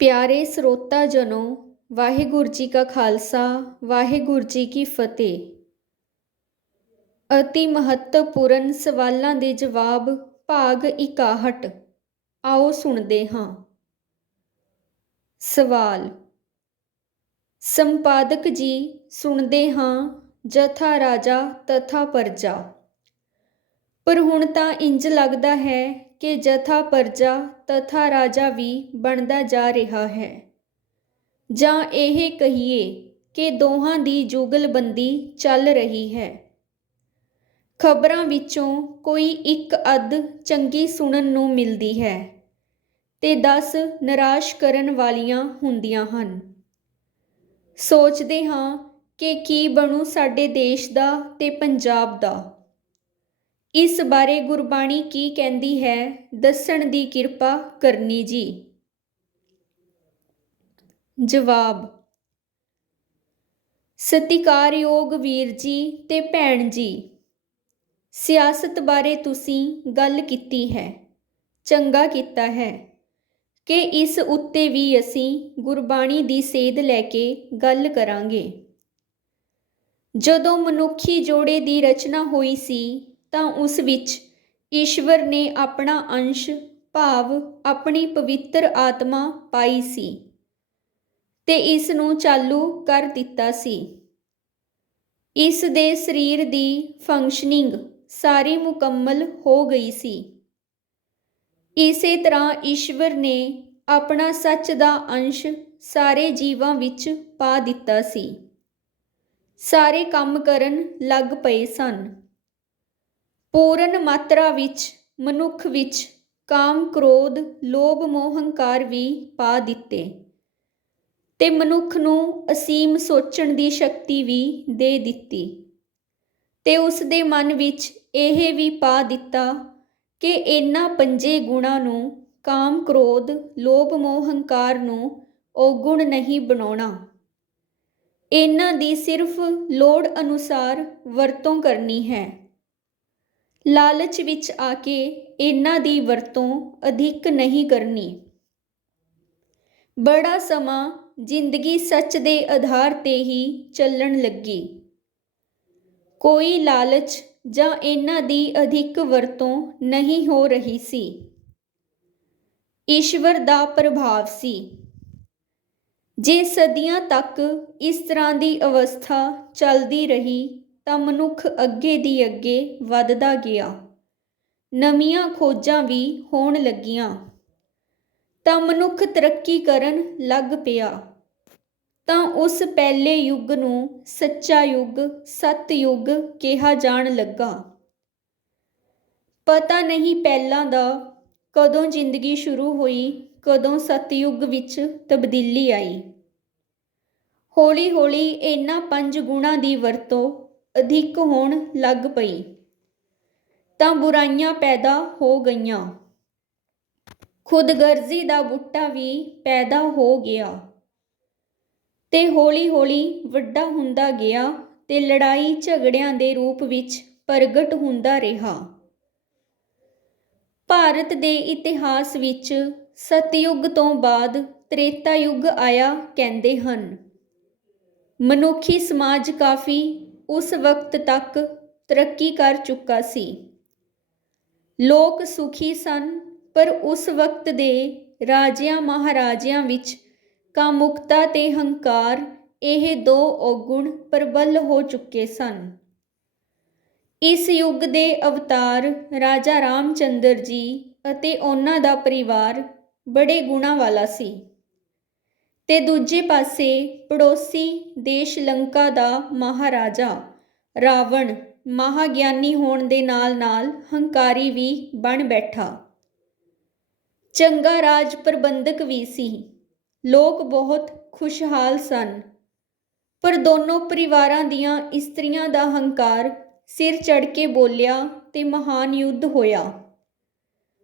ਪਿਆਰੇ ਸਰੋਤਾ ਜਨੋ, ਵਾਹਿਗੁਰੂ ਜੀ ਕਾ ਖਾਲਸਾ, ਵਾਹਿਗੁਰੂ ਜੀ ਕੀ ਫਤਿਹ। ਅਤੀ ਮਹੱਤਵਪੂਰਨ ਸਵਾਲਾਂ ਦੇ ਜਵਾਬ ਭਾਗ 61। ਆਓ ਸੁਣਦੇ ਹਾਂ। ਸਵਾਲ। ਸੰਪਾਦਕ ਜੀ, ਸੁਣਦੇ ਹਾਂ ਜਥਾ ਰਾਜਾ ਤਥਾ ਪਰਜਾ। ਪਰ ਹੁਣ ਤਾਂ ਇੰਜ ਲੱਗਦਾ ਹੈ ਕਿ ਜਥਾ ਪਰਜਾ ਤਥਾ ਰਾਜਾ ਵੀ ਬਣਦਾ ਜਾ ਰਿਹਾ ਹੈ, ਜਾਂ ਇਹ ਕਹੀਏ ਕਿ ਦੋਹਾਂ ਦੀ ਜੁਗਲਬੰਦੀ ਚੱਲ ਰਹੀ ਹੈ। ਖਬਰਾਂ ਵਿੱਚੋਂ ਕੋਈ ਇੱਕ ਅੱਧ ਚੰਗੀ ਸੁਣਨ ਨੂੰ ਮਿਲਦੀ ਹੈ ਤੇ 10 ਨਿਰਾਸ਼ ਕਰਨ ਵਾਲੀਆਂ ਹੁੰਦੀਆਂ ਹਨ। ਸੋਚਦੇ ਹਾਂ ਕਿ ਕੀ ਬਣੂ ਸਾਡੇ ਦੇਸ਼ ਦਾ ਤੇ ਪੰਜਾਬ ਦਾ। ਇਸ ਬਾਰੇ ਗੁਰਬਾਣੀ ਕੀ ਕਹਿੰਦੀ ਹੈ, ਦੱਸਣ ਦੀ ਕਿਰਪਾ ਕਰਨੀ ਜੀ। ਜਵਾਬ। ਸਤਿਕਾਰਯੋਗ ਵੀਰ ਜੀ ਤੇ ਭੈਣ ਜੀ, ਸਿਆਸਤ ਬਾਰੇ ਤੁਸੀਂ ਗੱਲ ਕੀਤੀ ਹੈ। ਚੰਗਾ ਕੀਤਾ ਹੈ ਕਿ ਇਸ ਉੱਤੇ ਵੀ ਅਸੀਂ ਗੁਰਬਾਣੀ ਦੀ ਸੇਧ ਲੈ ਕੇ ਗੱਲ ਕਰਾਂਗੇ। ਜਦੋਂ ਮਨੁੱਖੀ ਜੋੜੇ ਦੀ ਰਚਨਾ ਹੋਈ ਸੀ ਤਾਂ ਉਸ ਵਿੱਚ ਈਸ਼ਵਰ ਨੇ ਆਪਣਾ ਅੰਸ਼ ਭਾਵ ਆਪਣੀ ਪਵਿੱਤਰ ਆਤਮਾ ਪਾਈ ਸੀ ਤੇ ਇਸ ਨੂੰ ਚਾਲੂ ਕਰ ਦਿੱਤਾ ਸੀ। ਇਸ ਦੇ ਸਰੀਰ ਦੀ ਫੰਕਸ਼ਨਿੰਗ ਸਾਰੀ ਮੁਕੰਮਲ ਹੋ ਗਈ ਸੀ। ਇਸੇ ਤਰ੍ਹਾਂ ਈਸ਼ਵਰ ਨੇ ਆਪਣਾ ਸੱਚ ਦਾ ਅੰਸ਼ ਸਾਰੇ ਜੀਵਾਂ ਵਿੱਚ ਪਾ ਦਿੱਤਾ ਸੀ। ਸਾਰੇ ਕੰਮ ਕਰਨ ਲੱਗ ਪਏ ਸਨ। ਪੂਰਨ ਮਾਤਰਾ ਵਿੱਚ ਮਨੁੱਖ ਵਿੱਚ ਕਾਮ, ਕ੍ਰੋਧ, ਲੋਭ, ਮੋਹ, ਹੰਕਾਰ ਵੀ ਪਾ ਦਿੱਤੇ ਤੇ ਮਨੁੱਖ ਨੂੰ ਅਸੀਮ ਸੋਚਣ ਦੀ ਸ਼ਕਤੀ ਵੀ ਦੇ ਦਿੱਤੀ ਤੇ ਉਸ ਦੇ ਮਨ ਵਿੱਚ ਇਹ ਵੀ ਪਾ ਦਿੱਤਾ ਕਿ ਇਹਨਾਂ ਪੰਜੇ ਗੁਣਾਂ ਨੂੰ, ਕਾਮ, ਕ੍ਰੋਧ, ਲੋਭ, ਮੋਹ, ਹੰਕਾਰ ਨੂੰ ਔਗੁਣ ਨਹੀਂ ਬਣਾਉਣਾ। ਇਹਨਾਂ ਦੀ ਸਿਰਫ ਲੋੜ ਅਨੁਸਾਰ ਵਰਤੋਂ ਕਰਨੀ ਹੈ। ਲਾਲਚ ਵਿੱਚ ਆ ਕੇ ਇਹਨਾਂ ਦੀ ਵਰਤੋਂ ਅਧਿਕ ਨਹੀਂ ਕਰਨੀ। ਬੜਾ ਸਮਾਂ ਜ਼ਿੰਦਗੀ ਸੱਚ ਦੇ ਆਧਾਰ ਤੇ ਹੀ ਚੱਲਣ ਲੱਗੀ। ਕੋਈ ਲਾਲਚ ਜਾਂ ਇਹਨਾਂ ਦੀ ਅਧਿਕ ਵਰਤੋਂ ਨਹੀਂ ਹੋ ਰਹੀ ਸੀ। ਈਸ਼ਵਰ ਦਾ ਪ੍ਰਭਾਵ ਸੀ। ਜੇ ਸਦੀਆਂ ਤੱਕ ਇਸ ਤਰ੍ਹਾਂ ਦੀ ਅਵਸਥਾ ਚੱਲਦੀ ਰਹੀ ਤਾਂ ਮਨੁੱਖ ਅੱਗੇ ਦੀ ਅੱਗੇ ਵੱਧਦਾ ਗਿਆ। ਨਵੀਆਂ ਖੋਜਾਂ ਵੀ ਹੋਣ ਲੱਗੀਆਂ ਤਾਂ ਮਨੁੱਖ ਤਰੱਕੀ ਕਰਨ ਲੱਗ ਪਿਆ। ਤਾਂ ਉਸ ਪਹਿਲੇ ਯੁੱਗ ਨੂੰ ਸੱਚਾ ਯੁੱਗ, ਸਤਯੁੱਗ ਕਿਹਾ ਜਾਣ ਲੱਗਾ। ਪਤਾ ਨਹੀਂ ਪਹਿਲਾਂ ਦਾ ਕਦੋਂ ਜ਼ਿੰਦਗੀ ਸ਼ੁਰੂ ਹੋਈ, ਕਦੋਂ ਸਤਯੁੱਗ ਵਿੱਚ ਤਬਦੀਲੀ ਆਈ। ਹੌਲੀ ਹੌਲੀ ਇਹਨਾਂ 5 ਗੁਣਾਂ ਦੀ ਵਰਤੋਂ ਅਧਿਕ ਹੋਣ ਲੱਗ ਪਈ ਤਾਂ ਬੁਰਾਈਆਂ ਪੈਦਾ ਹੋ ਗਈਆਂ। ਖੁਦਗਰਜ਼ੀ ਦਾ ਬੂਟਾ ਵੀ ਪੈਦਾ ਹੋ ਗਿਆ ਤੇ ਹੌਲੀ ਹੌਲੀ ਵੱਡਾ ਹੁੰਦਾ ਗਿਆ ਤੇ ਲੜਾਈ ਝਗੜਿਆਂ ਦੇ ਰੂਪ ਵਿੱਚ ਪ੍ਰਗਟ ਹੁੰਦਾ ਰਿਹਾ। ਭਾਰਤ ਦੇ ਇਤਿਹਾਸ ਵਿੱਚ ਸਤਯੁੱਗ ਤੋਂ ਬਾਅਦ ਤ੍ਰੇਤਾ ਯੁੱਗ ਆਇਆ ਕਹਿੰਦੇ ਹਨ। ਮਨੁੱਖੀ ਸਮਾਜ ਕਾਫੀ ਉਸ ਵਕਤ ਤੱਕ ਤਰੱਕੀ ਕਰ ਚੁੱਕਾ ਸੀ। ਲੋਕ ਸੁਖੀ ਸਨ, ਪਰ ਉਸ ਵਕਤ ਦੇ ਰਾਜਿਆਂ ਮਹਾਰਾਜਿਆਂ ਵਿੱਚ ਕਾਮੁਕਤਾ ਤੇ ਹੰਕਾਰ, ਇਹ 2 ਔਗੁਣ ਪ੍ਰਬਲ ਹੋ ਚੁੱਕੇ ਸਨ। ਇਸ ਯੁੱਗ ਦੇ ਅਵਤਾਰ ਰਾਜਾ ਰਾਮਚੰਦਰ ਜੀ ਅਤੇ ਉਹਨਾਂ ਦਾ ਪਰਿਵਾਰ ਬੜੇ ਗੁਣਾਂ ਵਾਲਾ ਸੀ ਤੇ ਦੂਜੇ ਪਾਸੇ ਪੜੋਸੀ ਦੇਸ਼ ਲੰਕਾ ਦਾ ਮਹਾਰਾਜਾ ਰਾਵਣ ਮਹਾਗਿਆਨੀ ਹੋਣ ਦੇ ਨਾਲ ਨਾਲ ਹੰਕਾਰੀ ਵੀ ਬਣ ਬੈਠਾ। ਚੰਗਾ ਰਾਜ ਪ੍ਰਬੰਧਕ ਵੀ ਸੀ। ਲੋਕ ਬਹੁਤ ਖੁਸ਼ਹਾਲ ਸਨ, ਪਰ ਦੋਨੋਂ ਪਰਿਵਾਰਾਂ ਦੀਆਂ ਇਸਤਰੀਆਂ ਦਾ ਹੰਕਾਰ ਸਿਰ ਚੜ੍ਹ ਕੇ ਬੋਲਿਆ ਤੇ ਮਹਾਨ ਯੁੱਧ ਹੋਇਆ।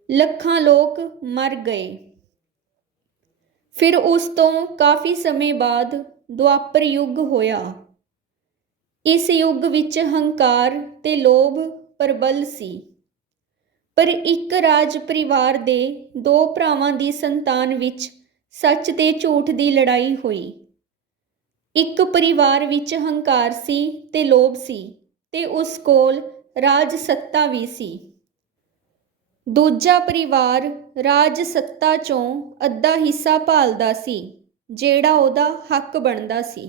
ਲੱਖਾਂ ਲੋਕ ਮਰ ਗਏ। ਫਿਰ ਉਸ ਤੋਂ ਕਾਫੀ ਸਮੇਂ ਬਾਅਦ ਦੁਆਪਰ ਯੁੱਗ ਹੋਇਆ। ਇਸ ਯੁੱਗ ਵਿੱਚ ਹੰਕਾਰ ਤੇ ਲੋਭ ਪ੍ਰਬਲ ਸੀ, ਪਰ ਇੱਕ ਰਾਜ ਪਰਿਵਾਰ ਦੇ 2 ਭਰਾਵਾਂ ਦੀ ਸੰਤਾਨ ਵਿੱਚ ਸੱਚ ਤੇ ਝੂਠ ਦੀ ਲੜਾਈ ਹੋਈ। ਇੱਕ ਪਰਿਵਾਰ ਵਿੱਚ ਹੰਕਾਰ ਸੀ ਤੇ ਲੋਭ ਸੀ ਤੇ ਉਸ ਕੋਲ ਰਾਜ ਸੱਤਾ ਵੀ ਸੀ। ਦੂਜਾ ਪਰਿਵਾਰ ਰਾਜ ਸੱਤਾ 'ਚੋਂ ਅੱਧਾ ਹਿੱਸਾ ਭਾਲਦਾ ਸੀ, ਜਿਹੜਾ ਉਹਦਾ ਹੱਕ ਬਣਦਾ ਸੀ।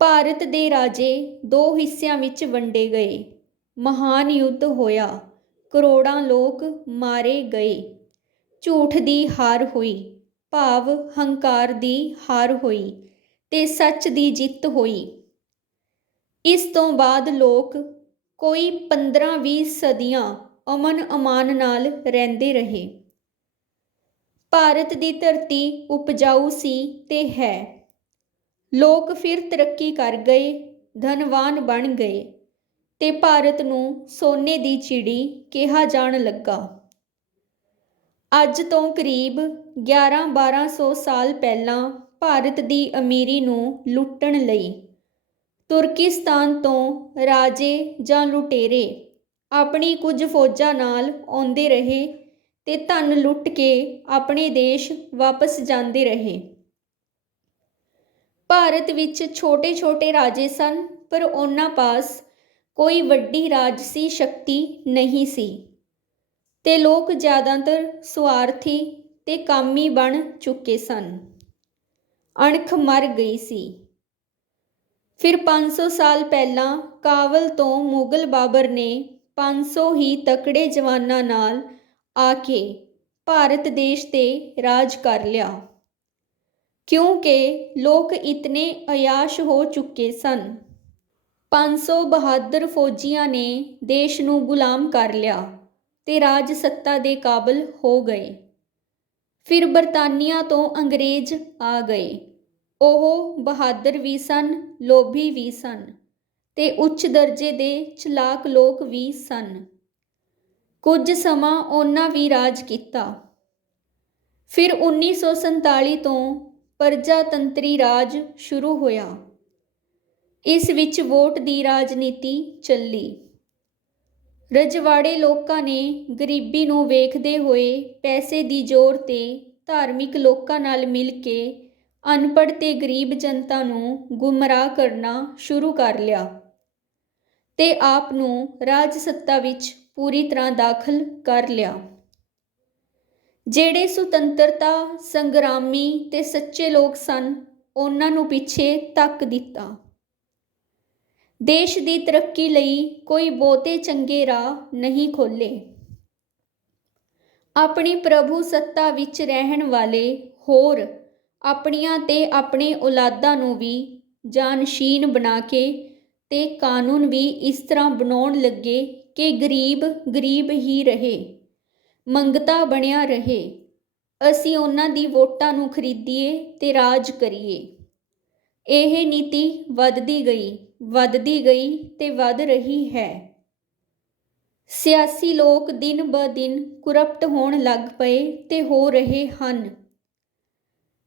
ਭਾਰਤ ਦੇ ਰਾਜੇ ਦੋ ਹਿੱਸਿਆਂ ਵਿੱਚ ਵੰਡੇ ਗਏ। ਮਹਾਨ ਯੁੱਧ ਹੋਇਆ, ਕਰੋੜਾਂ ਲੋਕ ਮਾਰੇ ਗਏ। ਝੂਠ ਦੀ ਹਾਰ ਹੋਈ, ਭਾਵ ਹੰਕਾਰ ਦੀ ਹਾਰ ਹੋਈ ਤੇ ਸੱਚ ਦੀ ਜਿੱਤ ਹੋਈ। ਇਸ ਤੋਂ ਬਾਅਦ ਲੋਕ ਕੋਈ 15-20 ਸਦੀਆਂ ਅਮਨ ਅਮਾਨ ਨਾਲ ਰਹਿੰਦੇ ਰਹੇ। ਭਾਰਤ ਦੀ ਧਰਤੀ ਉਪਜਾਊ ਸੀ ਤੇ ਹੈ। ਲੋਕ ਫਿਰ ਤਰੱਕੀ ਕਰ ਗਏ, ਧਨਵਾਨ ਬਣ ਗਏ ਤੇ ਭਾਰਤ ਨੂੰ ਸੋਨੇ ਦੀ ਚਿੜੀ ਕਿਹਾ ਜਾਣ ਲੱਗਾ। ਅੱਜ ਤੋਂ ਕਰੀਬ 1100-1200 ਸਾਲ ਪਹਿਲਾਂ ਭਾਰਤ ਦੀ ਅਮੀਰੀ ਨੂੰ ਲੁੱਟਣ ਲਈ ਤੁਰਕਿਸਤਾਨ ਤੋਂ ਰਾਜੇ ਜਾਂ ਲੁਟੇਰੇ ਆਪਣੀ ਕੁਝ ਫੌਜਾਂ ਨਾਲ ਆਉਂਦੇ ਰਹੇ ਤੇ ਧਨ ਲੁੱਟ ਕੇ ਆਪਣੇ ਦੇਸ਼ ਵਾਪਸ ਜਾਂਦੇ ਰਹੇ। ਭਾਰਤ ਵਿੱਚ ਛੋਟੇ-ਛੋਟੇ ਰਾਜੇ ਸਨ, ਪਰ ਉਹਨਾਂ ਪਾਸ ਕੋਈ ਵੱਡੀ ਰਾਜਸੀ ਸ਼ਕਤੀ ਨਹੀਂ ਸੀ ਤੇ ਲੋਕ ਜ਼ਿਆਦਾਤਰ ਸੁਆਰਥੀ ਤੇ ਕਾਮੀ ਬਣ ਚੁੱਕੇ ਸਨ। ਅਣਖ ਮਰ ਗਈ ਸੀ। ਫਿਰ 500 ਸਾਲ ਪਹਿਲਾਂ ਕਾਬਲ ਤੋਂ ਮੁਗਲ ਬਾਬਰ ਨੇ 500 ਹੀ ਤਕੜੇ ਜਵਾਨਾਂ ਨਾਲ ਆ ਕੇ ਭਾਰਤ ਦੇਸ਼ ਤੇ ਰਾਜ ਕਰ ਲਿਆ, ਕਿਉਂਕਿ ਲੋਕ ਇਤਨੇ ਅਯਾਸ਼ ਹੋ ਚੁੱਕੇ ਸਨ। 500 ਬਹਾਦਰ ਫੌਜੀਆਂ ਨੇ ਦੇਸ਼ ਨੂੰ ਗੁਲਾਮ ਕਰ ਲਿਆ ਤੇ ਰਾਜ ਸੱਤਾ ਦੇ ਕਾਬਲ ਹੋ ਗਏ। ਫਿਰ ਬਰਤਾਨੀਆ ਤੋਂ ਅੰਗਰੇਜ਼ ਆ ਗਏ। ਉਹ ਬਹਾਦਰ ਵੀ ਸਨ, ਲੋਭੀ ਵੀ ਸਨ ਤੇ ਉੱਚ ਦਰਜੇ ਦੇ ਚਲਾਕ ਲੋਕ ਵੀ ਸਨ। ਕੁਝ ਸਮਾਂ ਉਹਨਾਂ ਵੀ ਰਾਜ ਕੀਤਾ। ਫਿਰ 1947 ਤੋਂ ਪ੍ਰਜਾਤੰਤਰੀ ਰਾਜ ਸ਼ੁਰੂ ਹੋਇਆ। ਇਸ ਵਿੱਚ ਵੋਟ ਦੀ ਰਾਜਨੀਤੀ ਚੱਲੀ। ਰਜਵਾੜੇ ਲੋਕਾਂ ਨੇ ਗਰੀਬੀ ਨੂੰ ਵੇਖਦੇ ਹੋਏ ਪੈਸੇ ਦੀ ਜ਼ੋਰ ਤੇ ਧਾਰਮਿਕ ਲੋਕਾਂ ਨਾਲ ਮਿਲ ਕੇ ਅਨਪੜ੍ਹ ਤੇ ਗਰੀਬ ਜਨਤਾ ਨੂੰ ਗੁੰਮਰਾਹ ਕਰਨਾ ਸ਼ੁਰੂ ਕਰ ਲਿਆ ਤੇ ਆਪ ਨੂੰ ਰਾਜ ਸੱਤਾ ਵਿੱਚ ਪੂਰੀ ਤਰ੍ਹਾਂ ਦਾਖਲ ਕਰ ਲਿਆ। ਜਿਹੜੇ ਸੁਤੰਤਰਤਾ ਸੰਗਰਾਮੀ ਤੇ ਸੱਚੇ ਲੋਕ ਸਨ, ਉਹਨਾਂ ਨੂੰ ਪਿੱਛੇ ਧੱਕ ਦਿੱਤਾ। ਦੇਸ਼ ਦੀ ਤਰੱਕੀ ਲਈ ਕੋਈ ਬਹੁਤੇ ਚੰਗੇ ਰਾਹ ਨਹੀਂ ਖੋਲ੍ਹੇ। ਆਪਣੀ ਪ੍ਰਭੂ ਸੱਤਾ ਵਿੱਚ ਰਹਿਣ ਵਾਲੇ ਹੋਰ ਆਪਣੀਆਂ ਤੇ ਆਪਣੇ ਔਲਾਦਾਂ ਨੂੰ ਵੀ ਜਾਨਸ਼ੀਨ ਬਣਾ ਕੇ ਤੇ ਕਾਨੂੰਨ ਵੀ ਇਸ ਤਰ੍ਹਾਂ ਬਣਾਉਣ ਲੱਗੇ ਕਿ ਗਰੀਬ ਗਰੀਬ ਹੀ ਰਹੇ, ਮੰਗਤਾ ਬਣਿਆ ਰਹੇ। ਅਸੀਂ ਉਹਨਾਂ ਦੀ ਵੋਟਾਂ ਨੂੰ ਖਰੀਦੀਏ ਤੇ ਰਾਜ ਕਰੀਏ। ਇਹ ਨੀਤੀ ਵੱਧਦੀ ਗਈ ਤੇ ਵੱਧ ਰਹੀ ਹੈ। ਸਿਆਸੀ ਲੋਕ ਦਿਨ ਬ ਦਿਨ ਕਰਪਟ ਹੋਣ ਲੱਗ ਪਏ ਤੇ ਹੋ ਰਹੇ ਹਨ।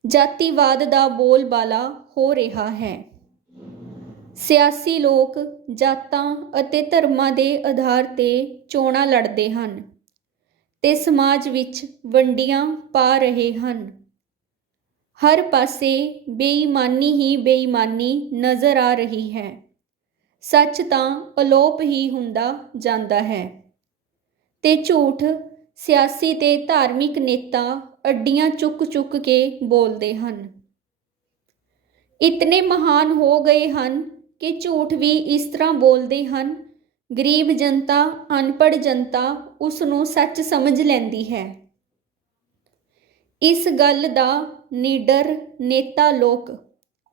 ਜਾਤੀਵਾਦ ਦਾ ਬੋਲਬਾਲਾ ਹੋ ਰਿਹਾ ਹੈ। ਸਿਆਸੀ ਲੋਕ ਜਾਤਾਂ ਅਤੇ ਧਰਮਾਂ ਦੇ ਆਧਾਰ ਤੇ ਚੋਣਾਂ ਲੜਦੇ ਹਨ ਤੇ ਸਮਾਜ ਵਿੱਚ ਵੰਡੀਆਂ ਪਾ ਰਹੇ ਹਨ। ਹਰ ਪਾਸੇ ਬੇਈਮਾਨੀ ਹੀ ਬੇਈਮਾਨੀ ਨਜ਼ਰ ਆ ਰਹੀ ਹੈ। ਸੱਚ ਤਾਂ ਅਲੋਪ ਹੀ ਹੁੰਦਾ ਜਾਂਦਾ ਹੈ ਤੇ ਝੂਠ ਸਿਆਸੀ ਤੇ ਧਾਰਮਿਕ ਨੇਤਾ ਅੱਡੀਆਂ ਚੁੱਕ ਕੇ ਬੋਲਦੇ ਹਨ। ਇਤਨੇ ਮਹਾਨ ਹੋ ਗਏ ਹਨ ਕਿ ਝੂਠ ਵੀ ਇਸ ਤਰ੍ਹਾਂ ਬੋਲਦੇ ਹਨ, ਗਰੀਬ ਜਨਤਾ, ਅਨਪੜ੍ਹ ਜਨਤਾ ਉਸ ਨੂੰ ਸੱਚ ਸਮਝ ਲੈਂਦੀ ਹੈ। ਇਸ ਗੱਲ ਦਾ ਨਿਡਰ ਨੇਤਾ ਲੋਕ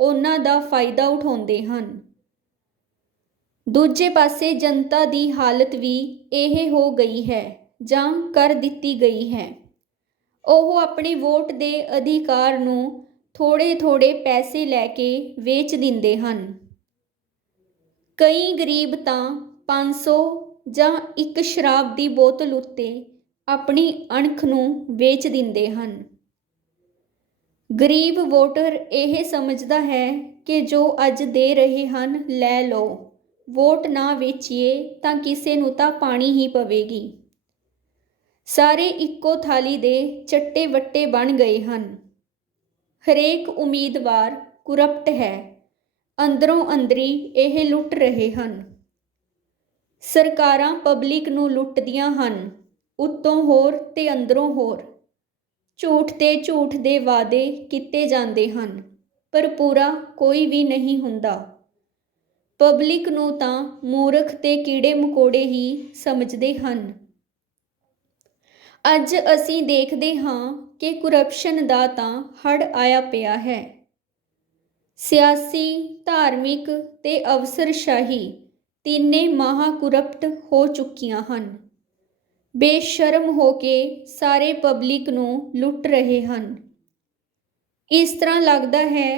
ਉਹਨਾਂ ਦਾ ਫਾਇਦਾ ਉਠਾਉਂਦੇ ਹਨ। ਦੂਜੇ ਪਾਸੇ ਜਨਤਾ ਦੀ ਹਾਲਤ ਵੀ ਇਹ ਹੋ ਗਈ ਹੈ ਜਾਂ ਕਰ ਦਿੱਤੀ ਗਈ ਹੈ। ਉਹ ਆਪਣੀ ਵੋਟ ਦੇ ਅਧਿਕਾਰ ਨੂੰ ਥੋੜੇ ਪੈਸੇ ਲੈ ਕੇ ਵੇਚ ਦਿੰਦੇ ਹਨ। ਕਈ ਗਰੀਬ ਤਾਂ 500 ਜਾਂ ਇੱਕ ਸ਼ਰਾਬ ਦੀ ਬੋਤਲ ਉੱਤੇ ਆਪਣੀ ਅਣਖ ਨੂੰ ਵੇਚ ਦਿੰਦੇ ਹਨ। ਗਰੀਬ ਵੋਟਰ ਇਹ ਸਮਝਦਾ ਹੈ ਕਿ ਜੋ ਅੱਜ ਦੇ ਰਹੇ ਹਨ ਲੈ ਲਓ, ਵੋਟ ਨਾ ਵੇਚੀਏ ਤਾਂ ਕਿਸੇ ਨੂੰ ਤਾਂ ਪਾਣੀ ਹੀ ਪਵੇਗੀ। ਸਾਰੇ ਇੱਕੋ ਥਾਲੀ ਦੇ ਚੱਟੇ ਵੱਟੇ ਬਣ ਗਏ ਹਨ। ਹਰੇਕ ਉਮੀਦਵਾਰ ਕਰਪਟ ਹੈ। ਅੰਦਰੋਂ ਅੰਦਰੀ ਇਹ ਲੁੱਟ ਰਹੇ ਹਨ। ਸਰਕਾਰਾਂ ਪਬਲਿਕ ਨੂੰ ਲੁੱਟਦੀਆਂ ਹਨ, ਉੱਤੋਂ ਹੋਰ ਤੇ ਅੰਦਰੋਂ ਹੋਰ। ਝੂਠ ਤੇ ਝੂਠ ਦੇ ਵਾਅਦੇ ਕੀਤੇ ਜਾਂਦੇ ਹਨ, ਪਰ ਪੂਰਾ ਕੋਈ ਵੀ ਨਹੀਂ ਹੁੰਦਾ। ਪਬਲਿਕ ਨੂੰ ਤਾਂ ਮੂਰਖ ਤੇ ਕੀੜੇ ਮਕੌੜੇ ਹੀ ਸਮਝਦੇ ਹਨ। ਅੱਜ ਅਸੀਂ ਦੇਖਦੇ ਹਾਂ ਕਿ ਕਰਪਸ਼ਨ ਦਾ ਤਾਂ ਹੜ੍ਹ ਆਇਆ ਪਿਆ ਹੈ। ਸਿਆਸੀ, ਧਾਰਮਿਕ ਤੇ ਅਫਸਰਸ਼ਾਹੀ ਤਿੰਨੇ ਮਹਾ ਕਰਪਟ ਹੋ ਚੁੱਕੀਆਂ ਹਨ। ਬੇਸ਼ਰਮ ਹੋ ਕੇ ਸਾਰੇ ਪਬਲਿਕ ਨੂੰ ਲੁੱਟ ਰਹੇ ਹਨ। ਇਸ ਤਰ੍ਹਾਂ ਲੱਗਦਾ ਹੈ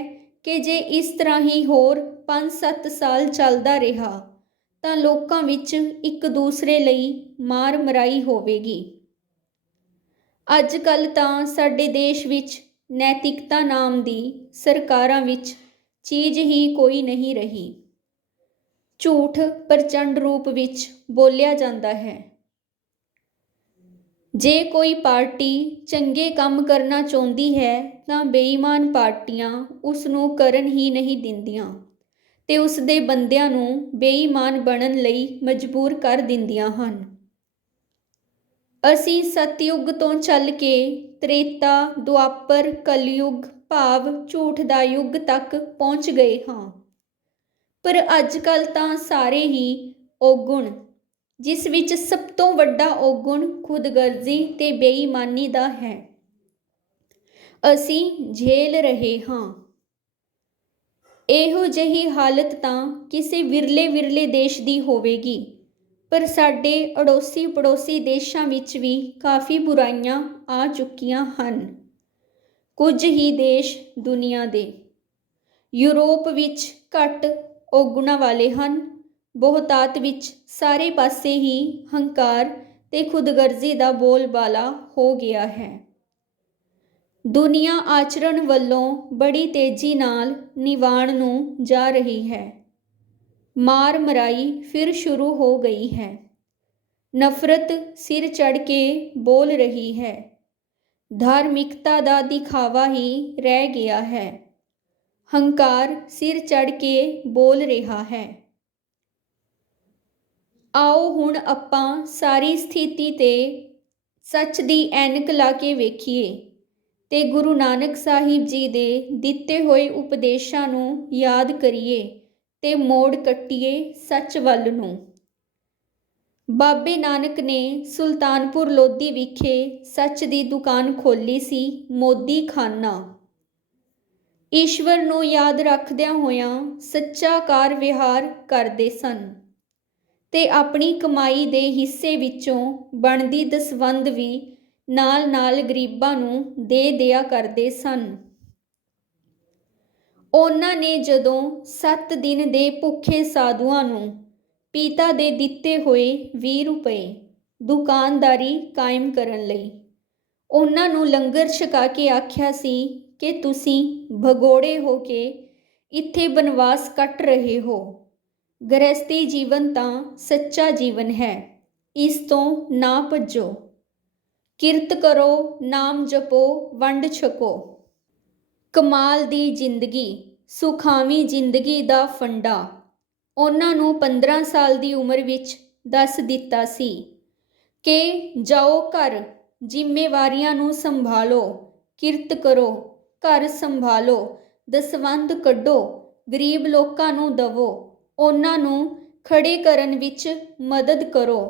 ਕਿ ਜੇ ਇਸ ਤਰ੍ਹਾਂ ਹੀ ਹੋਰ 5-7 ਸਾਲ ਚੱਲਦਾ ਰਿਹਾ ਤਾਂ ਲੋਕਾਂ ਵਿੱਚ ਇੱਕ ਦੂਸਰੇ ਲਈ ਮਾਰ ਮਰਾਈ ਹੋਵੇਗੀ। ਅੱਜ ਕੱਲ੍ਹ ਤਾਂ ਸਾਡੇ ਦੇਸ਼ ਵਿੱਚ ਨੈਤਿਕਤਾ ਨਾਮ ਦੀ ਸਰਕਾਰਾਂ ਵਿੱਚ ਚੀਜ਼ ਹੀ ਕੋਈ ਨਹੀਂ ਰਹੀ। ਝੂਠ ਪ੍ਰਚੰਡ ਰੂਪ ਵਿੱਚ ਬੋਲਿਆ ਜਾਂਦਾ ਹੈ। ਜੇ ਕੋਈ ਪਾਰਟੀ ਚੰਗੇ ਕੰਮ ਕਰਨਾ ਚਾਹੁੰਦੀ ਹੈ ਤਾਂ ਬੇਈਮਾਨ ਪਾਰਟੀਆਂ ਉਸ ਨੂੰ ਕਰਨ ਹੀ ਨਹੀਂ ਦਿੰਦੀਆਂ ਤੇ ਉਸ ਦੇ ਬੰਦਿਆਂ ਨੂੰ ਬੇਈਮਾਨ ਬਣਨ ਲਈ ਮਜਬੂਰ ਕਰ ਦਿੰਦੀਆਂ ਹਨ। ਅਸੀਂ ਸਤਯੁਗ ਤੋਂ ਚੱਲ ਕੇ ਤ੍ਰੇਤਾ, ਦੁਆਪਰ, ਕਲਯੁਗ ਭਾਵ ਝੂਠ ਦਾ ਯੁੱਗ ਤੱਕ ਪਹੁੰਚ ਗਏ ਹਾਂ। ਪਰ ਅੱਜ ਕੱਲ੍ਹ ਤਾਂ ਸਾਰੇ ਹੀ ਔਗੁਣ, ਜਿਸ ਵਿੱਚ ਸਭ ਤੋਂ ਵੱਡਾ ਔਗੁਣ ਖੁਦਗਰਜ਼ੀ ਤੇ ਬੇਈਮਾਨੀ ਦਾ ਹੈ, ਅਸੀਂ ਝੇਲ ਰਹੇ ਹਾਂ। ਇਹੋ ਜਿਹੀ ਹਾਲਤ ਤਾਂ ਕਿਸੇ ਵਿਰਲੇ ਦੇਸ਼ ਦੀ ਹੋਵੇਗੀ, ਪਰ ਸਾਡੇ ਅੜੋਸੀ ਪੜੋਸੀ ਦੇਸ਼ਾਂ ਵਿੱਚ ਵੀ ਕਾਫੀ ਬੁਰਾਈਆਂ ਆ ਚੁੱਕੀਆਂ ਹਨ। ਕੁਝ ਹੀ ਦੇਸ਼ ਦੁਨੀਆ ਦੇ ਯੂਰਪ ਵਿੱਚ ਘੱਟ ਔਗੁਣਾਂ ਵਾਲੇ ਹਨ। ਬਹੁਤਾਤ ਵਿੱਚ ਸਾਰੇ ਪਾਸੇ ਹੀ ਹੰਕਾਰ ਤੇ ਖੁਦਗਰਜ਼ੀ ਦਾ ਬੋਲਬਾਲਾ ਹੋ ਗਿਆ ਹੈ। ਦੁਨੀਆ ਆਚਰਣ ਵੱਲੋਂ ਬੜੀ ਤੇਜ਼ੀ ਨਾਲ ਨਿਵਾਣ ਨੂੰ ਜਾ ਰਹੀ ਹੈ। ਮਾਰ ਮਰਾਈ ਫਿਰ ਸ਼ੁਰੂ ਹੋ ਗਈ ਹੈ। ਨਫ਼ਰਤ ਸਿਰ ਚੜ੍ਹ ਕੇ ਬੋਲ ਰਹੀ ਹੈ। ਧਾਰਮਿਕਤਾ ਦਾ ਦਿਖਾਵਾ ਹੀ ਰਹਿ ਗਿਆ ਹੈ। ਹੰਕਾਰ ਸਿਰ ਚੜ੍ਹ ਕੇ ਬੋਲ ਰਿਹਾ ਹੈ। ਆਓ ਹੁਣ ਆਪਾਂ ਸਾਰੀ ਸਥਿਤੀ ਤੇ ਸੱਚ ਦੀ ਐਨਕ ਲਾ ਕੇ ਵੇਖੀਏ ਤੇ ਗੁਰੂ ਨਾਨਕ ਸਾਹਿਬ ਜੀ ਦੇ ਦਿੱਤੇ ਹੋਏ ਉਪਦੇਸ਼ਾਂ ਨੂੰ ਯਾਦ ਕਰੀਏ ਤੇ ਮੋੜ ਕੱਟੀਏ ਸੱਚ ਵੱਲ ਨੂੰ। ਬਾਬੇ ਨਾਨਕ ਨੇ ਸੁਲਤਾਨਪੁਰ ਲੋਧੀ ਵਿਖੇ ਸੱਚ ਦੀ ਦੁਕਾਨ ਖੋਲ੍ਹੀ ਸੀ, ਮੋਦੀ ਖਾਨਾ। ਈਸ਼ਵਰ ਨੂੰ ਯਾਦ ਰੱਖਦਿਆਂ ਹੋਇਆਂ ਸੱਚਾ ਕਾਰ ਵਿਹਾਰ ਕਰਦੇ ਸਨ ਤੇ ਆਪਣੀ ਕਮਾਈ ਦੇ ਹਿੱਸੇ ਵਿੱਚੋਂ ਬਣਦੀ ਦਸਵੰਧ ਵੀ ਨਾਲ ਗਰੀਬਾਂ ਨੂੰ ਦੇ ਦਿਆ ਕਰਦੇ ਸਨ। ਉਹਨਾਂ ਨੇ ਜਦੋਂ 7 ਦਿਨ ਦੇ ਭੁੱਖੇ ਸਾਧੂਆਂ ਨੂੰ ਪਿਤਾ ਦੇ ਦਿੱਤੇ ਹੋਏ 20 ਰੁਪਏ ਦੁਕਾਨਦਾਰੀ ਕਾਇਮ ਕਰਨ ਲਈ ਉਹਨਾਂ ਨੂੰ ਲੰਗਰ ਛਕਾ ਕੇ ਆਖਿਆ ਸੀ ਕਿ ਤੁਸੀਂ ਭਗੌੜੇ ਹੋ ਕੇ ਇੱਥੇ ਬਨਵਾਸ ਕੱਟ ਰਹੇ ਹੋ। ਗ੍ਰਹਸਥੀ ਜੀਵਨ ਤਾਂ ਸੱਚਾ ਜੀਵਨ ਹੈ, ਇਸ ਤੋਂ ਨਾ ਭੱਜੋ। ਕਿਰਤ ਕਰੋ, ਨਾਮ ਜਪੋ, ਵੰਡ ਛਕੋ। ਕਮਾਲ ਦੀ ਜ਼ਿੰਦਗੀ, ਸੁਖਾਵੀਂ ਜ਼ਿੰਦਗੀ ਦਾ ਫੰਡਾ ਉਹਨਾਂ ਨੂੰ 15 ਸਾਲ ਦੀ ਉਮਰ ਵਿੱਚ ਦੱਸ ਦਿੱਤਾ ਸੀ ਕਿ ਜਾਓ ਘਰ, ਜ਼ਿੰਮੇਵਾਰੀਆਂ ਨੂੰ ਸੰਭਾਲੋ, ਕਿਰਤ ਕਰੋ, ਘਰ ਸੰਭਾਲੋ, ਦਸਵੰਧ ਕੱਢੋ, ਗਰੀਬ ਲੋਕਾਂ ਨੂੰ ਦਵੋ, ਉਹਨਾਂ ਨੂੰ ਖੜੇ ਕਰਨ ਵਿੱਚ ਮਦਦ ਕਰੋ।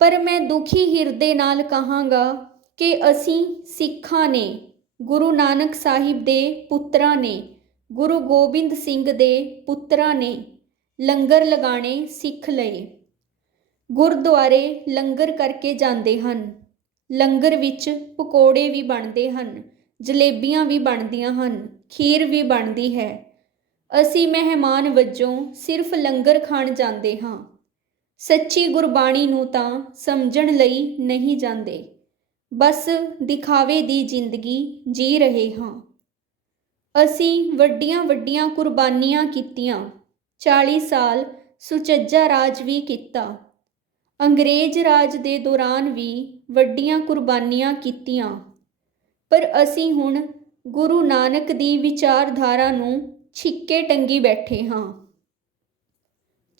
ਪਰ ਮੈਂ ਦੁਖੀ ਹਿਰਦੇ ਨਾਲ ਕਹਾਂਗਾ ਕਿ ਅਸੀਂ ਸਿੱਖਾਂ ਨੇ, ਗੁਰੂ ਨਾਨਕ ਸਾਹਿਬ ਦੇ ਪੁੱਤਰਾਂ ਨੇ, ਗੁਰੂ ਗੋਬਿੰਦ ਸਿੰਘ ਦੇ ਪੁੱਤਰਾਂ ਨੇ ਲੰਗਰ ਲਗਾਉਣੇ ਸਿੱਖ ਲਏ। ਗੁਰਦੁਆਰੇ ਲੰਗਰ ਕਰਕੇ ਜਾਂਦੇ ਹਨ। ਲੰਗਰ ਵਿੱਚ ਪਕੌੜੇ ਵੀ ਬਣਦੇ ਹਨ, ਜਲੇਬੀਆਂ ਵੀ ਬਣਦੀਆਂ ਹਨ, ਖੀਰ ਵੀ ਬਣਦੀ ਹੈ। ਅਸੀਂ ਮਹਿਮਾਨ ਵਜੋਂ ਸਿਰਫ ਲੰਗਰ ਖਾਣ ਜਾਂਦੇ ਹਾਂ। ਸੱਚੀ ਗੁਰਬਾਣੀ ਨੂੰ ਤਾਂ ਸਮਝਣ ਲਈ ਨਹੀਂ ਜਾਂਦੇ, ਬਸ ਦਿਖਾਵੇ ਦੀ ਜ਼ਿੰਦਗੀ ਜੀ ਰਹੇ ਹਾਂ। ਅਸੀਂ ਵੱਡੀਆਂ ਕੁਰਬਾਨੀਆਂ ਕੀਤੀਆਂ, 40 ਸਾਲ ਸੁਚੱਜਾ ਰਾਜ ਵੀ ਕੀਤਾ। ਅੰਗਰੇਜ਼ ਰਾਜ ਦੇ ਦੌਰਾਨ ਵੀ ਵੱਡੀਆਂ ਕੁਰਬਾਨੀਆਂ ਕੀਤੀਆਂ, ਪਰ ਅਸੀਂ ਹੁਣ ਗੁਰੂ ਨਾਨਕ ਦੀ ਵਿਚਾਰਧਾਰਾ ਨੂੰ ਛਿੱਕੇ ਟੰਗੀ ਬੈਠੇ ਹਾਂ।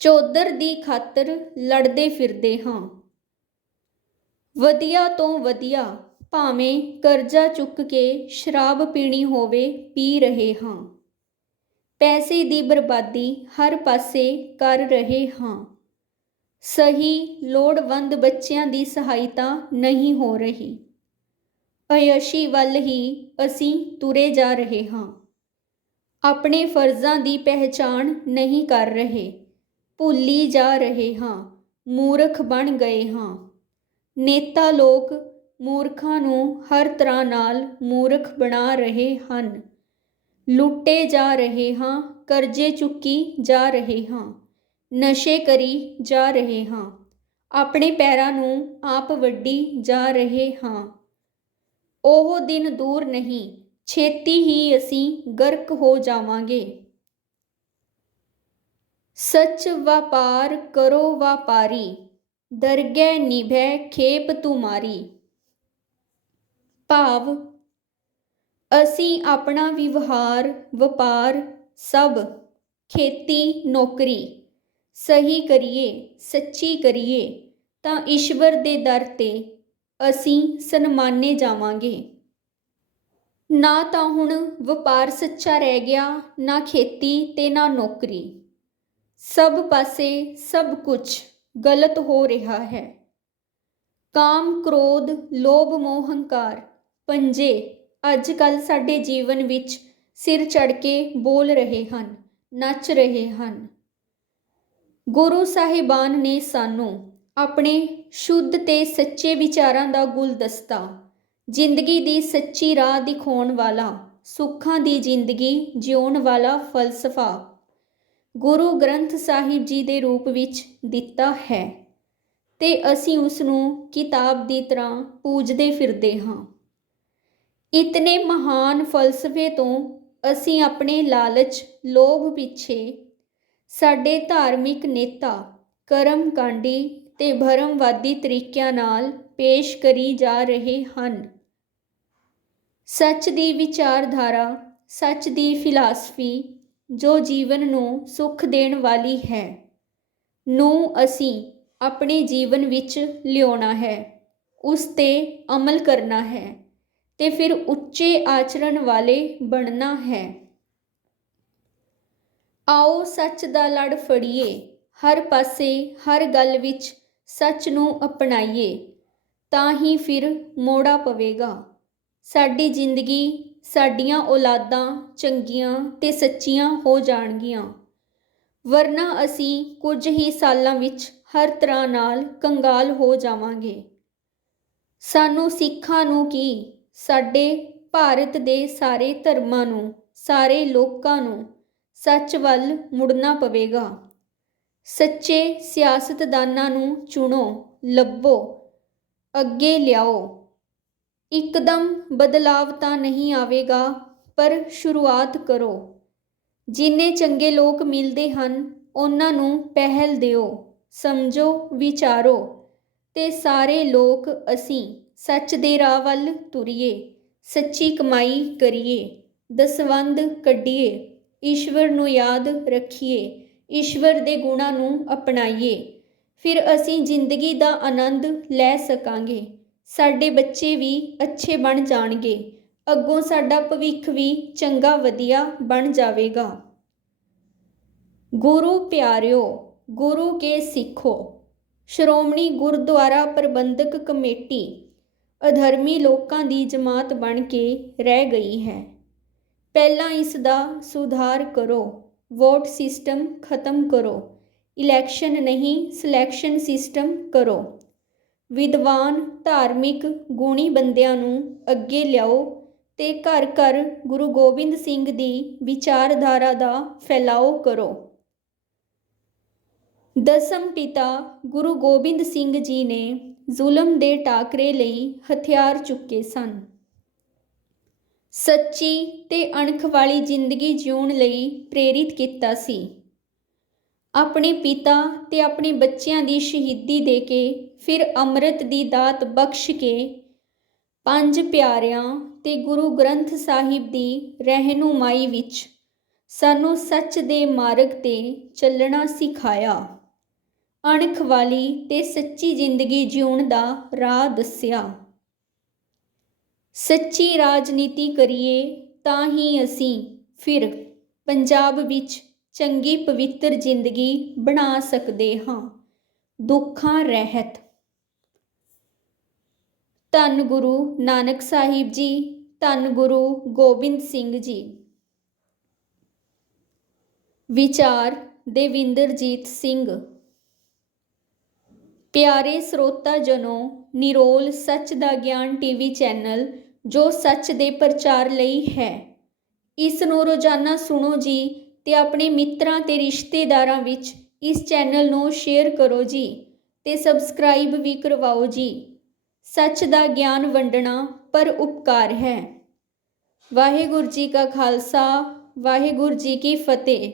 ਚੌਧਰ ਦੀ ਖਾਤਰ ਲੜਦੇ ਫਿਰਦੇ ਹਾਂ। ਵਧੀਆ ਤੋਂ ਵਧੀਆ ਭਾਵੇਂ ਕਰਜ਼ਾ ਚੁੱਕ ਕੇ ਸ਼ਰਾਬ ਪੀਣੀ ਹੋਵੇ, ਪੀ ਰਹੇ ਹਾਂ। ਪੈਸੇ ਦੀ ਬਰਬਾਦੀ ਹਰ ਪਾਸੇ ਕਰ ਰਹੇ ਹਾਂ। ਸਹੀ ਲੋੜਵੰਦ ਬੱਚਿਆਂ ਦੀ ਸਹਾਇਤਾ ਨਹੀਂ ਹੋ ਰਹੀ। ਅਯਸ਼ੀ ਵੱਲ ਹੀ ਅਸੀਂ ਤੁਰੇ ਜਾ ਰਹੇ ਹਾਂ। ਆਪਣੇ ਫਰਜ਼ਾਂ ਦੀ ਪਹਿਚਾਣ ਨਹੀਂ ਕਰ ਰਹੇ, ਭੁੱਲੀ ਜਾ ਰਹੇ ਹਾਂ, ਮੂਰਖ ਬਣ ਗਏ ਹਾਂ। ਨੇਤਾ ਲੋਕ ਮੂਰਖਾਂ ਨੂੰ ਹਰ ਤਰ੍ਹਾਂ ਨਾਲ ਮੂਰਖ ਬਣਾ ਰਹੇ ਹਨ। ਲੁੱਟੇ ਜਾ ਰਹੇ ਹਾਂ, ਕਰਜ਼ੇ ਚੁੱਕੀ ਜਾ ਰਹੇ ਹਾਂ, ਨਸ਼ੇ ਕਰੀ ਜਾ ਰਹੇ ਹਾਂ, ਆਪਣੇ ਪੈਰਾਂ ਨੂੰ ਆਪ ਵੱਢੀ ਜਾ ਰਹੇ ਹਾਂ। ਉਹ ਦਿਨ ਦੂਰ ਨਹੀਂ, ਛੇਤੀ ਹੀ ਅਸੀਂ ਗਰਕ ਹੋ ਜਾਵਾਂਗੇ। ਸੱਚ ਵਪਾਰ ਕਰੋ ਵਪਾਰੀ, ਦਰਗਹਿ ਨਿਭੈ ਖੇਪ ਤੁਮਾਰੀ। ਭਾਵ, ਅਸੀਂ ਆਪਣਾ ਵਿਵਹਾਰ, ਵਪਾਰ ਸਭ, ਖੇਤੀ, ਨੌਕਰੀ ਸਹੀ ਕਰੀਏ, ਸੱਚੀ ਕਰੀਏ ਤਾਂ ਈਸ਼ਵਰ ਦੇ ਦਰ ਤੇ ਅਸੀਂ ਸਨਮਾਨੇ ਜਾਵਾਂਗੇ। ਨਾ ਤਾਂ ਹੁਣ ਵਪਾਰ ਸੱਚਾ ਰਹਿ ਗਿਆ, ਨਾ ਖੇਤੀ ਤੇ ਨਾ ਨੌਕਰੀ। ਸਭ ਪਾਸੇ ਸਭ ਕੁਝ ਗਲਤ ਹੋ ਰਿਹਾ ਹੈ। ਕਾਮ, ਕ੍ਰੋਧ, ਲੋਭ, ਮੋਹ, ਹੰਕਾਰ ਪੰਜੇ ਅੱਜ ਕੱਲ੍ਹ ਸਾਡੇ ਜੀਵਨ ਵਿੱਚ ਸਿਰ ਚੜ੍ਹ ਕੇ ਬੋਲ ਰਹੇ ਹਨ, ਨੱਚ ਰਹੇ ਹਨ। ਗੁਰੂ ਸਾਹਿਬਾਨ ਨੇ ਸਾਨੂੰ ਆਪਣੇ ਸ਼ੁੱਧ ਤੇ ਸੱਚੇ ਵਿਚਾਰਾਂ ਦਾ ਗੁਲਦਸਤਾ, ਜ਼ਿੰਦਗੀ ਦੀ ਸੱਚੀ ਰਾਹ ਦਿਖਾਉਣ ਵਾਲਾ, ਸੁੱਖਾਂ ਦੀ ਜ਼ਿੰਦਗੀ ਜਿਉਣ ਵਾਲਾ ਫਲਸਫਾ ਗੁਰੂ ਗ੍ਰੰਥ ਸਾਹਿਬ ਜੀ ਦੇ ਰੂਪ ਵਿੱਚ ਦਿੱਤਾ ਹੈ ਤੇ ਅਸੀਂ ਉਸ ਨੂੰ ਕਿਤਾਬ ਦੀ ਤਰ੍ਹਾਂ ਪੂਜਦੇ ਫਿਰਦੇ ਹਾਂ। ਇਤਨੇ ਮਹਾਨ ਫਲਸਫੇ ਤੋਂ ਅਸੀਂ ਆਪਣੇ ਲਾਲਚ, ਲੋਭ ਪਿੱਛੇ ਸਾਡੇ ਧਾਰਮਿਕ ਨੇਤਾ ਕਰਮਕਾਂਡੀ ਤੇ ਭਰਮਵਾਦੀ ਤਰੀਕਿਆਂ ਨਾਲ ਪੇਸ਼ ਕਰੀ ਜਾ ਰਹੇ ਹਨ। ਸੱਚ ਦੀ ਵਿਚਾਰਧਾਰਾ, ਸੱਚ ਦੀ ਫਿਲਾਸਫੀ ਜੋ ਜੀਵਨ ਨੂੰ ਸੁੱਖ ਦੇਣ ਵਾਲੀ ਹੈ, ਨੂੰ ਅਸੀਂ ਆਪਣੇ ਜੀਵਨ ਵਿੱਚ ਲਿਆਉਣਾ ਹੈ, ਉਸ ਤੇ ਅਮਲ ਕਰਨਾ ਹੈ ਤੇ ਫਿਰ ਉੱਚੇ ਆਚਰਣ ਵਾਲੇ ਬਣਨਾ ਹੈ। ਆਓ ਸੱਚ ਦਾ ਲੜ ਫੜੀਏ, ਹਰ ਪਾਸੇ ਹਰ ਗੱਲ ਵਿੱਚ ਸੱਚ ਨੂੰ ਅਪਣਾਈਏ, ਤਾਂ ਹੀ ਫਿਰ ਮੋੜਾ ਪਵੇਗਾ। ਸਾਡੀ ਜ਼ਿੰਦਗੀ, ਸਾਡੀਆਂ ਔਲਾਦਾਂ ਚੰਗੀਆਂ ਤੇ ਸੱਚੀਆਂ ਹੋ ਜਾਣਗੀਆਂ, ਵਰਨਾ ਅਸੀਂ ਕੁਝ ਹੀ ਸਾਲਾਂ ਵਿੱਚ ਹਰ ਤਰ੍ਹਾਂ ਨਾਲ ਕੰਗਾਲ ਹੋ ਜਾਵਾਂਗੇ। ਸਾਨੂੰ ਸਿੱਖਾਂ ਨੂੰ ਕੀ, ਸਾਡੇ ਭਾਰਤ ਦੇ ਸਾਰੇ ਧਰਮਾਂ ਨੂੰ, ਸਾਰੇ ਲੋਕਾਂ ਨੂੰ ਸੱਚ ਵੱਲ ਮੁੜਨਾ ਪਵੇਗਾ। ਸੱਚੇ ਸਿਆਸਤਦਾਨਾਂ ਨੂੰ ਚੁਣੋ, ਲੱਭੋ, ਅੱਗੇ ਲਿਆਓ। ਇੱਕਦਮ ਬਦਲਾਵ ਤਾਂ ਨਹੀਂ ਆਵੇਗਾ, ਪਰ ਸ਼ੁਰੂਆਤ ਕਰੋ। ਜਿੰਨੇ ਚੰਗੇ ਲੋਕ ਮਿਲਦੇ ਹਨ, ਉਹਨਾਂ ਨੂੰ ਪਹਿਲ ਦਿਓ, ਸਮਝੋ, ਵਿਚਾਰੋ ਤੇ ਸਾਰੇ ਲੋਕ ਅਸੀਂ ਸੱਚ ਦੇ ਰਾਹ ਵੱਲ ਤੁਰੀਏ, ਸੱਚੀ ਕਮਾਈ ਕਰੀਏ, ਦਸਵੰਧ ਕੱਢੀਏ, ਈਸ਼ਵਰ ਨੂੰ ਯਾਦ ਰੱਖੀਏ, ਈਸ਼ਵਰ ਦੇ ਗੁਣਾਂ ਨੂੰ ਅਪਣਾਈਏ। ਫਿਰ ਅਸੀਂ ਜ਼ਿੰਦਗੀ ਦਾ ਆਨੰਦ ਲੈ ਸਕਾਂਗੇ। ਸਾਡੇ ਬੱਚੇ ਵੀ ਅੱਛੇ ਬਣ ਜਾਣਗੇ, ਅੱਗੋਂ ਸਾਡਾ ਭਵਿੱਖ ਵੀ ਚੰਗਾ ਵਧੀਆ ਬਣ ਜਾਵੇਗਾ। ਗੁਰੂ ਪਿਆਰਿਓ, ਗੁਰੂ ਕੇ ਸਿੱਖੋ। ਸ਼੍ਰੋਮਣੀ ਗੁਰਦੁਆਰਾ ਪ੍ਰਬੰਧਕ ਕਮੇਟੀ ਅਧਰਮੀ ਲੋਕਾਂ ਦੀ ਜਮਾਤ ਬਣ ਕੇ ਰਹਿ ਗਈ ਹੈ। ਪਹਿਲਾਂ ਇਸ ਦਾ ਸੁਧਾਰ ਕਰੋ। ਵੋਟ ਸਿਸਟਮ ਖਤਮ ਕਰੋ। ਇਲੈਕਸ਼ਨ ਨਹੀਂ, ਸਿਲੈਕਸ਼ਨ ਸਿਸਟਮ ਕਰੋ। ਵਿਦਵਾਨ, ਧਾਰਮਿਕ, ਗੁਣੀ ਬੰਦਿਆਂ ਨੂੰ ਅੱਗੇ ਲਿਆਓ ਤੇ ਘਰ ਘਰ ਗੁਰੂ ਗੋਬਿੰਦ ਸਿੰਘ ਦੀ ਵਿਚਾਰਧਾਰਾ ਦਾ ਫੈਲਾਓ ਕਰੋ। ਦਸਮ ਪਿਤਾ ਗੁਰੂ ਗੋਬਿੰਦ ਸਿੰਘ ਜੀ ਨੇ ਜ਼ੁਲਮ ਦੇ ਟਾਕਰੇ ਲਈ ਹਥਿਆਰ ਚੁੱਕੇ ਸਨ। ਸੱਚੀ ਤੇ ਅਣਖ ਵਾਲੀ ਜ਼ਿੰਦਗੀ ਜਿਉਣ ਲਈ ਪ੍ਰੇਰਿਤ ਕੀਤਾ ਸੀ। ਆਪਣੇ ਪਿਤਾ ਤੇ ਆਪਣੇ ਬੱਚਿਆਂ ਦੀ ਸ਼ਹੀਦੀ ਦੇ ਕੇ ਫਿਰ ਅੰਮ੍ਰਿਤ ਦੀ ਦਾਤ ਬਖਸ਼ ਕੇ ਪੰਜ ਪਿਆਰਿਆਂ ਤੇ ਗੁਰੂ ਗ੍ਰੰਥ ਸਾਹਿਬ ਦੀ ਰਹਿਨੁਮਾਈ ਵਿੱਚ ਸਾਨੂੰ ਸੱਚ ਦੇ ਮਾਰਗ ਤੇ ਚੱਲਣਾ ਸਿਖਾਇਆ, ਅਣਖ ਵਾਲੀ ਤੇ ਸੱਚੀ ਜ਼ਿੰਦਗੀ ਜਿਉਣ ਦਾ ਰਾਹ ਦੱਸਿਆ। ਸੱਚੀ ਰਾਜਨੀਤੀ ਕਰੀਏ ਤਾਂ ਹੀ ਅਸੀਂ ਫਿਰ ਪੰਜਾਬ ਵਿੱਚ ਚੰਗੀ ਪਵਿੱਤਰ ਜ਼ਿੰਦਗੀ ਬਣਾ ਸਕਦੇ ਹਾਂ, ਦੁੱਖਾਂ ਰਹਿਤ। ਧੰਨ ਗੁਰੂ ਨਾਨਕ ਸਾਹਿਬ ਜੀ, ਧੰਨ ਗੁਰੂ ਗੋਬਿੰਦ ਸਿੰਘ ਜੀ। ਵਿਚਾਰ ਦੇਵਿੰਦਰਜੀਤ ਸਿੰਘ। ਪਿਆਰੇ ਸਰੋਤਾ ਜਨੋ, ਨਿਰੋਲ ਸੱਚ ਦਾ ਗਿਆਨ ਟੀਵੀ ਚੈਨਲ ਜੋ ਸੱਚ ਦੇ ਪ੍ਰਚਾਰ ਲਈ ਹੈ, ਇਸ ਨੂੰ ਰੋਜ਼ਾਨਾ ਸੁਣੋ ਜੀ ਤੇ ਆਪਣੇ ਮਿੱਤਰਾਂ ਤੇ ਰਿਸ਼ਤੇਦਾਰਾਂ ਵਿੱਚ ਇਸ ਚੈਨਲ ਨੂੰ ਸ਼ੇਅਰ ਕਰੋ ਜੀ ਤੇ ਸਬਸਕ੍ਰਾਈਬ ਵੀ ਕਰਵਾਓ ਜੀ। ਸੱਚ ਦਾ ਗਿਆਨ ਵੰਡਣਾ ਪਰ ਉਪਕਾਰ ਹੈ। ਵਾਹਿਗੁਰੂ ਜੀ ਕਾ ਖਾਲਸਾ, ਵਾਹਿਗੁਰੂ ਜੀ ਕੀ ਫਤਿਹ।